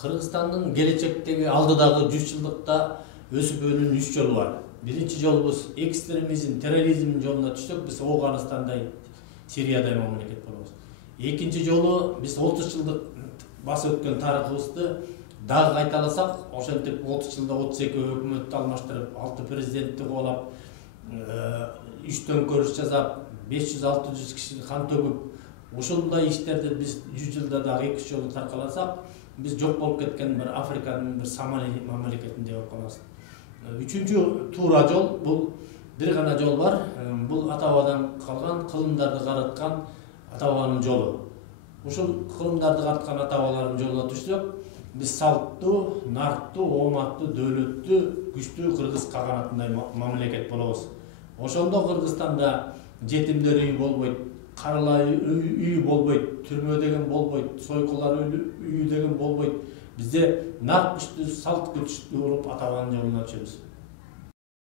Kırgızstandын келечектеги алдыдагы 100 жылдыкта өсүп өнүүнүн 3 жолу бар. Биринчи жолубуз экстремизм, терроризм жолуна түшсөк, биз Афганистандай, Сириядай мамлекет болобуз. Экинчи жолу биз 30 жылдык басып өткөн тарыхыбызды дагы кайталасак, ошентип 30 жылда 32 өкмөттү алмаштырып, 6 президентти куулап, 3 төңкөрүш жасап, 500-600 киши кан төгүп, ушундай иштерди биз 100 жылда дагы 2 жолу таркаласак, biz жок болуп кеткен bir Африканын bir Somali мамлекетинде болуп калабыз. Үчүнчү туура жол, бул бир гана жол бар. Бул ата-бабадан калган, кылымдарды караткан ата-бабанын жолу. Ушул кылымдарды караткан ата-бабалардын жолуна түшсөк, биз салттуу, нарттуу, ооматтуу, дөөлөттүү, күчтүү кыргыз каганатындай мамлекет болобуз. Ошондо Кыргызстанда жетимдер үйү болбойт, карылар үйү болбойт, түрмө деген болбойт, сойкулар үйү деген болбойт. Бизде нарт күчтүү, салт күчтүү болуп ата-бабанын жолуна түшөбүз.